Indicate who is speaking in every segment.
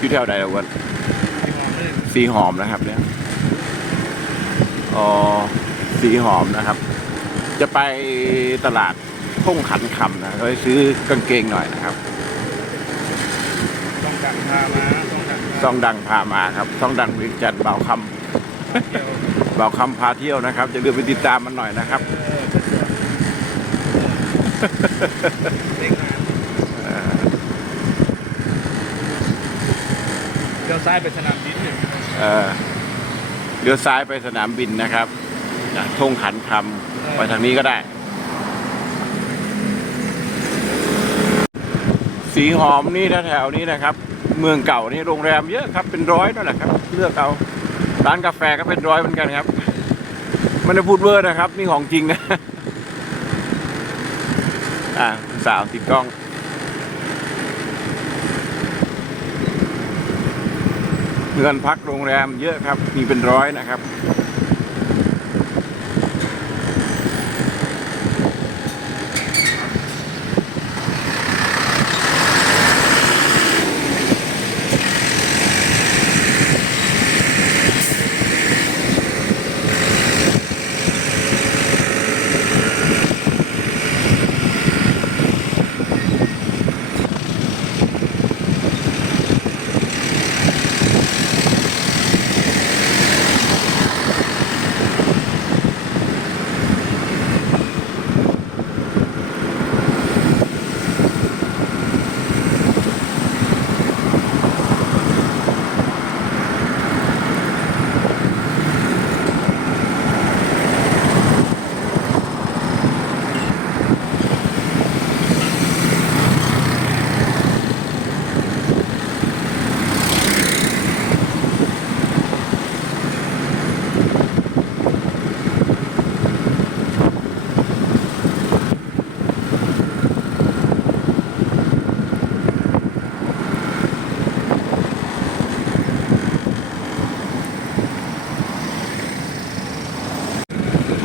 Speaker 1: อยู่แถวไหนล่ะวัน
Speaker 2: ที่มองเลย
Speaker 1: สีหอมนะครับเนี่ยอ๋อสีหอมนะครับ จะไปตลาดทุ่งขันคำนะไปซื้อกางเกงหน่อยนะครับ
Speaker 2: ต้องดักพามาต้องดัก
Speaker 1: ซองดังพามาครับซองดังเวียงจันทร์บ่าวค
Speaker 2: เที่ยวำ
Speaker 1: บ่าวคำพาเที่ยวนะครับจะเลืมไปติดตามมันหน่อยนะครับ
Speaker 2: เออเด็กมาเดี๋ยวซ้ายไปสนามบินเนี่ย
Speaker 1: เอ่อเลี้ยวซ้ายไปสนามบินนะครับจากทุ่งขันคำไปทางนี้ก็ได้ สีหอมนี่แถวๆนี้นะครับ เมืองเก่านี่โรงแรมเยอะครับเป็นร้อยนั่นแหละครับ เลือกเอาร้านกาแฟก็เป็นร้อยเหมือนกันครับไม่ได้พูดเวอร์นะครับนี่ของจริงนะอ่าสาวติดกล้อง เงินพักโรงแรมเยอะครับ มีเป็นร้อยนะครับ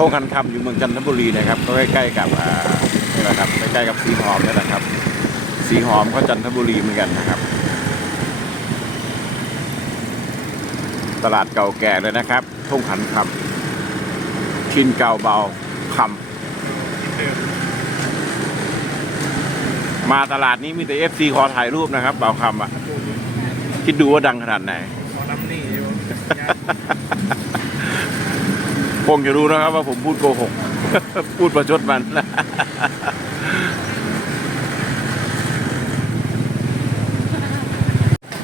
Speaker 1: โทคันคำอยู่เมืองจันทบุรีนะครับ ก็ใกล้ๆกับอ่านี่แหละครับใกล้ๆกับสีหอมนี่แหละครับ สีหอมก็จันทบุรีเหมือนกันนะครับ ตลาดเก่าแก่เลยนะครับทุ่งขันคำชินเก่าเบาคำมาตลาดนี้มีแต่เอฟซีขอถ่ายรูปนะครับเบาคำอะคิดดูว่าดังขนาดไหน
Speaker 2: ขอน้ำนี่อยู่
Speaker 1: คงจะรู้นะครับว่าผมพูดโกหก พูดประชดมัน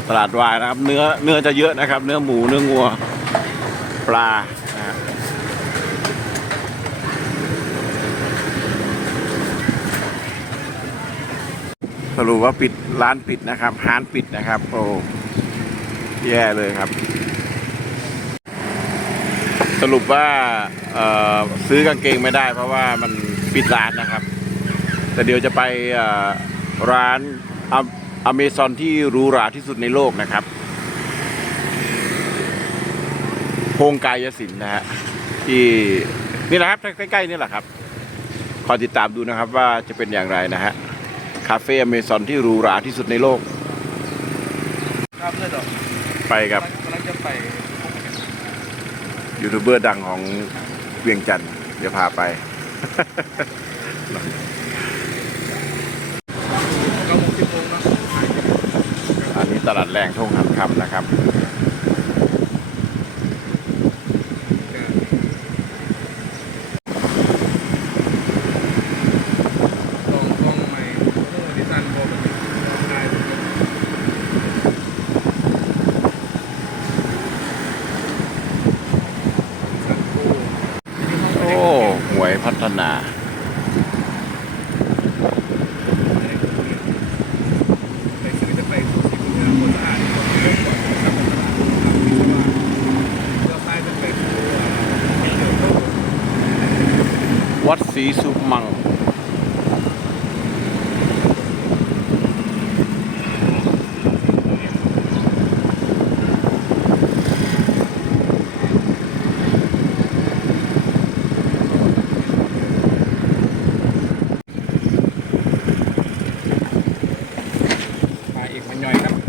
Speaker 1: ตลาดวายนะครับ เนื้อเนื้อจะเยอะนะครับ เนื้อหมูเนื้องัวปลาฮะสรุปว่าปิดร้านปิดนะครับร้านปิดนะครับ โอ้แย่เลยครับ สรุปว่าซื้อกางเกงไม่ได้ เพราะว่ามันปิดร้านนะครับ แต่เดี๋ยวจะไปร้านอเมซอนที่หรูหราที่สุดในโลกนะครับโฮงกายสินนะฮะที่นี่นะครับใกล้ๆนี่แหละครับคอยติดตามดูนะครับว่าจะเป็นอย่างไรนะฮะคาเฟ่อเมซอนที่หรูหราที่สุดในโลก
Speaker 2: ครับเพื่อนดอก
Speaker 1: ไปกับ ยูทูบเบอร์ดังของเวียงจันทร์เดี๋ยวพาไป อันนี้ตลาดแรงทุ่งหันคำนะครับ
Speaker 2: ลองลองใหม่เออดิซันบอกมันลองได้สันกู
Speaker 1: โอ้หวยพัฒนา
Speaker 2: ไปซื้อจะไปสูสีคุณงามคนสะอาดคนเริ่มก่อนครับ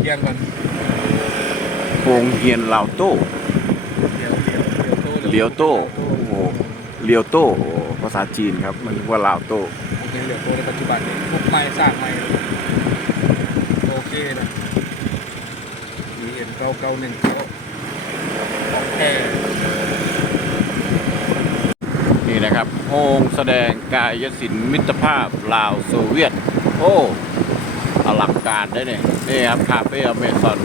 Speaker 2: เยี่ยงก่อน
Speaker 1: โรงเฮียนลาวโต้
Speaker 2: เลียวเลียวโต้
Speaker 1: โอ้โหเลียวโต้โอ้โหภาษาจีนครับ มันเรียกว่าลาวโต้
Speaker 2: เป็นเลียวโต้ในปัจจุบันนี้พวกไม้สร้างไม้โอเคนะมีเอ็นเก้าเก้าหนึ่งเก้าของแท้
Speaker 1: นี่นะครับโรงแสดงกายศิลป์มิตรภาพลาวโซเวียต โอ้อลังการได้เนี่ย นี่ครับคาเฟ่อเมซอน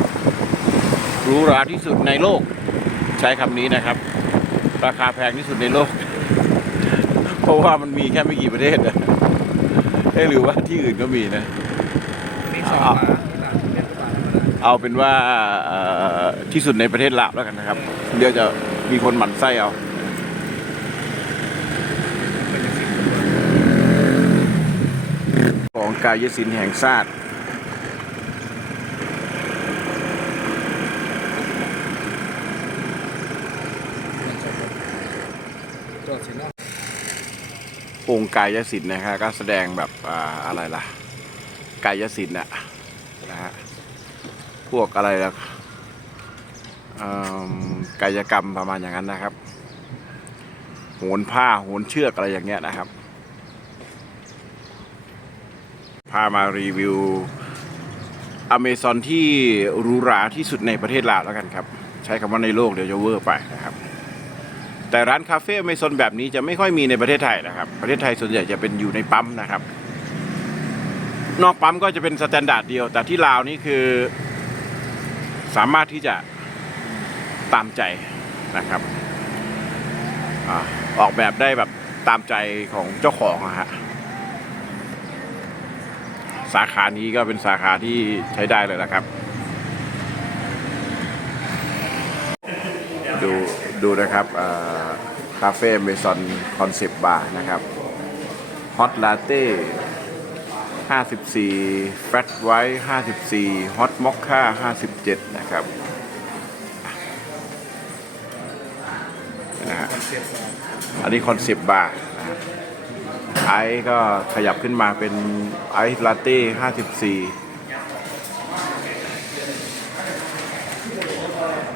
Speaker 1: หรูหราที่สุดในโลก ใช้คำนี้นะครับ ราคาแพงที่สุดในโลก เพราะว่ามันมีแค่ไม่กี่ประเทศนะเอ๊ะหรือว่าที่อื่นก็มีนะ
Speaker 2: มีสองหมาหลานเป็นหลานมาแล้ว
Speaker 1: เอาเป็นว่าเอ่อที่สุดในประเทศลาวแล้วกันนะครับ เดี๋ยวจะมีคนหมั่นไส้เอา
Speaker 2: เป็นอย่างสิ่งที่
Speaker 1: ของกายศิลป์แห่งชาติ
Speaker 2: จอดสิเนาะ
Speaker 1: องค์กายศิลป์นะครับก็แสดงแบบออะไรล่ะ กายศิลป์อะนะฮะพวกอะไรล่ะกายกรรมประมาณอย่างนั้นนะครับ โหนผ้าโหนเชือกอะไรอย่างเงี้ยนะครับพามารีวิวอเมซอนที่หรูหราที่สุดในประเทศลาวแล้วกันครับ ใช้คำว่าในโลกเดี๋ยวจะเวอร์ไปนะครับ แต่ร้านคาเฟ่เมซอนแบบนี้จะไม่ค่อยมีในประเทศไทยนะครับ ประเทศไทยส่วนใหญ่จะเป็นอยู่ในปั๊มนะครับ นอกปั๊มก็จะเป็นสแตนดาร์ดเดียว แต่ที่ลาวนี่คือ สามารถที่จะตามใจนะครับอออกแบบได้แบบตามใจของเจ้าของอะฮะสาขานี้ก็เป็นสาขาที่ใช้ได้เลยนะครับ ดูนะครับคาเฟ่เมซอนคอนเซปต์บาร์นะครับฮอตลาเต้54แฟตไวท์54ฮอตมอคค่า57 นะครับนะฮะอันนี้คอนเซปต์บาร์นะฮะไอซ์ก็ขยับขึ้นมาเป็นไอซ์ลาเต้54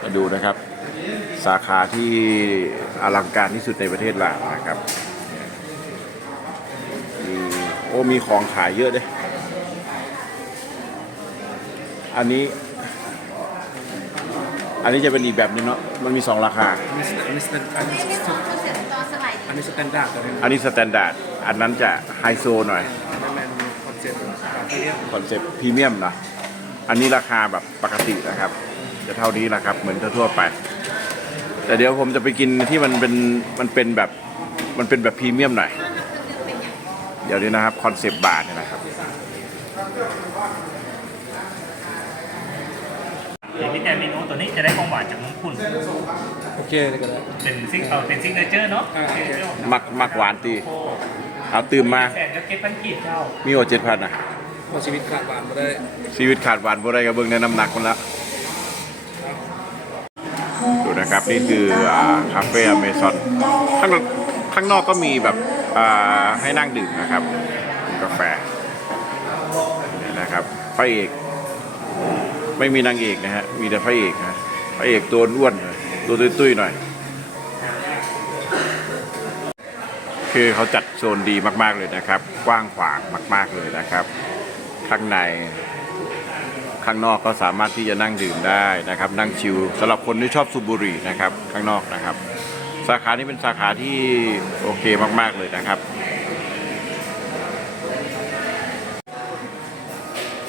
Speaker 1: มาดูนะครับ สาขาที่อลังการที่สุดในประเทศลาวนะครับมีโอ้มีของขายเยอะเลยอันนี้ อันนี้จะเป็นอีกแบบนึงเนาะมันมีสองราคา
Speaker 2: อันนี้สอันนี้สอันนี้
Speaker 3: ไม่ได้
Speaker 2: ส
Speaker 3: สองก็เสร็จต่อสไลด์
Speaker 2: อันนี้สแตนดาร์ดตัวนี้
Speaker 1: อันนี้สแตนดาร์ดอันนั้นจะไฮโซหน่อย
Speaker 2: อันนั้นเป็นคอนเซ็ปต์การเรียก
Speaker 1: คอนเซปต์พรีเมียมนะอันนี้ราคาแบบปกตินะครับ จะเท่านี้แหละครับ เหมือนทั่วๆไป แต่เดี๋ยวผมจะไปกินที่มันเป็นมันเป็นแบบมันเป็นแบบพรีเมียมหน่อย เดี๋ยวนี้นะครับคอนเซปต์บาร์เนี่ยนะครับ
Speaker 4: เห็นพี่แต่เมนูตัวนี้จะได้ของหวานจากน้องคุณ
Speaker 2: โอเคเลยก็ได้
Speaker 4: เป็นซิกเออเป็นซิกเนเจอร์เนาะ
Speaker 2: อ่า
Speaker 4: ซิกเนเจอร์ของ
Speaker 1: มักมักหวานตีเอาตื่มมา
Speaker 4: แสนก็เก็ตพันกีบเจ้า
Speaker 1: มีโอเจ็ดพันอะ
Speaker 2: เพราะชีวิตขาดหวานมาได้
Speaker 1: ชีวิตขาดหวานบ่ได้กับเบิ่งในน้ำหนักคนละ ดูนะครับนี่คือคาเฟ่อเมซอนข้างข้างนอกก็มีแบบให้นั่งดื่มนะครับกาแฟนี่นะครับพระเอกไม่มีนางเอกนะฮะมีแต่พระเอกนะพระเอกตัวอ้วนหน่อยตัวตุ้ยๆหน่อย คือเขาจัดโซนดีมากๆเลยนะครับ กว้างขวางมาก ๆเลยนะครับ ข้างใน ข้างนอกก็สามารถที่จะนั่งดื่มได้นะครับ นั่งชิลสำหรับคนที่ชอบสูบบุหรี่นะครับข้างนอกนะครับ สาขานี้เป็นสาขาที่โอเคมากๆเลยนะครับ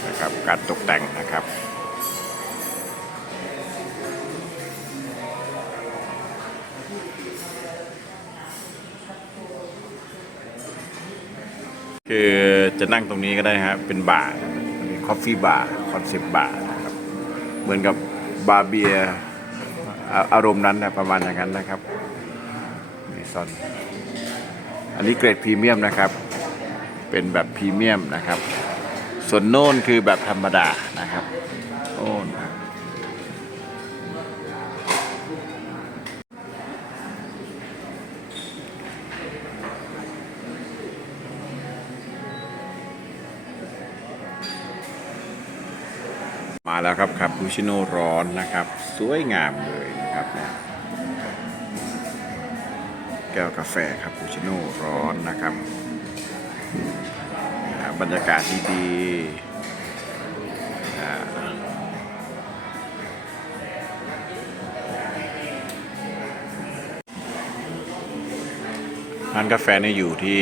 Speaker 1: นะครับการตกแต่งนะครับคือจะนั่งตรงนี้ก็ได้นะครับเป็นบ่า คอฟฟี่บาร์คอนเซปต์บาร์นะครับเหมือนกับบาร์เบียอารมณ์นั้นนะประมาณอย่างนั้นนะครับนี่ซอนอันนี้เกรดพรีเมียมนะครับ เป็นแบบพรีเมียมนะครับ ส่วนโน่นคือแบบธรรมดานะครับ มาแล้วครับคาปูชิโน่ร้อนนะครับ สวยงามเลยนะครับเนี่ยแก้วกาแฟคาปูชิโน่ร้อนนะครับ บรรยากาศดีๆร้านกาแฟนี่อยู่ที่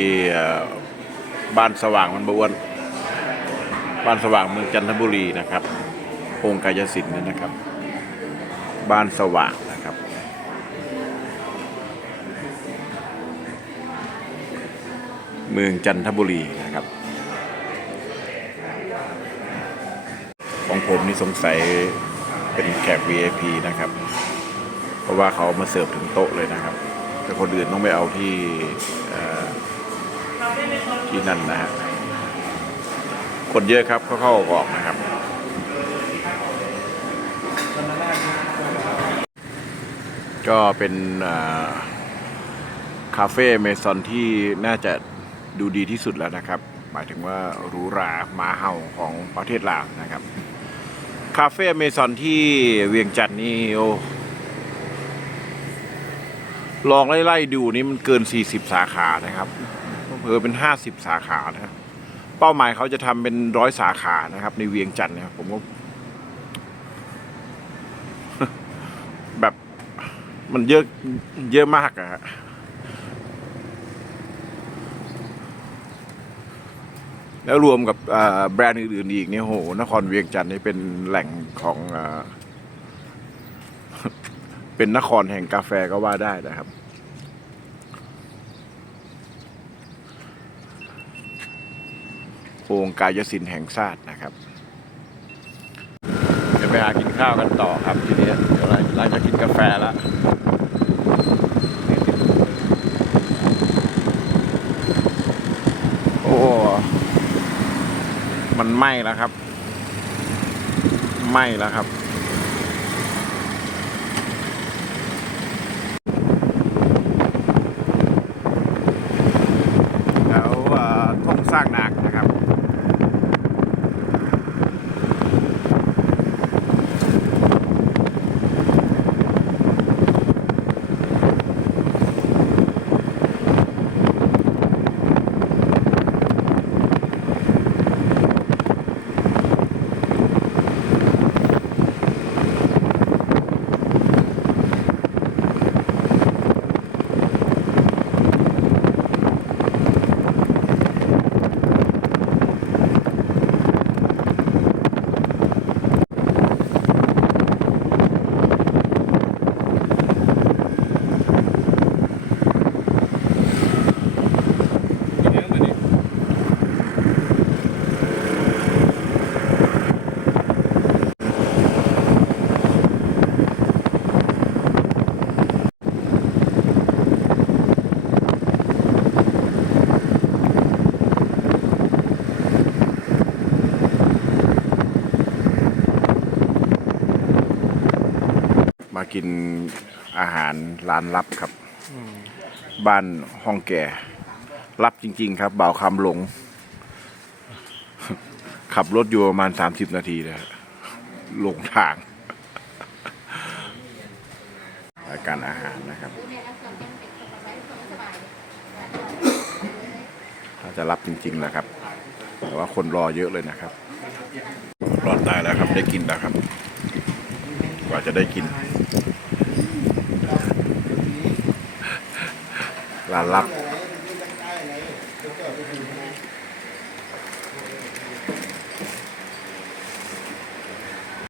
Speaker 1: บ้านสว่างมันบวนบ้านสว่างเมืองจันทบุรีนะครับ องค์กายสินนี่นะครับ บ้านสว่างนะครับ เมืองจันทบุรีนะครับ ของผมนี่สงสัยเป็นแขก VIP นะครับ เพราะว่าเขามาเสิร์ฟถึงโต๊ะเลยนะครับ แต่คนอื่นต้องไปเอาที่ที่นั่นนะฮะคนเยอะครับเขาเข้าออกนะครับ ก็เป็นคาเฟ่เมซอนที่น่าจะดูดีที่สุดแล้วนะครับ หมายถึงว่าหรูหราหมาเห่าของประเทศลาวนะครับ คาเฟ่เมซอนที่เวียงจันทร์นี่โอ้ลองไล่ๆดูนี่มันเกิน 40 สาขานะครับเพิ่เป็น 50 สาขานะเป้าหมายเขาจะทำเป็นร้อยสาขานะครับ ในเวียงจันทร์นี่ยผมก็ แบบ มันเยอะเยอะมากอะฮะแล้วรวมกับแบรนด์อื่นๆอีกเนี่ยโหนครเวียงจันทร์นี่เป็นแหล่งของอเป็นนครแห่งกาแฟก็ว่าได้นะครับ องค์กายสินแห่งชาตินะครับเดี๋ยวไปหากินข้าวกันต่อครับทีนี้เดี๋ยวหลังจากกินกาแฟแล้ว โอ้ มันไหม้แล้วครับ ไหม้แล้วครับ กินอาหารร้านลับครับ บ้านห้องแก่รับจริง ๆ ครับบ่าวคำหลง ขับรถอยู่ประมาณ30นาทีเลยหลงทางรายการอาหารนะครับถ้าจะรับจริงๆนะครับ แต่ว่าคนรอเยอะเลยนะครับ รอดตายแล้วครับได้กินแล้วครับ กว่าจะได้กิน ร้านลับ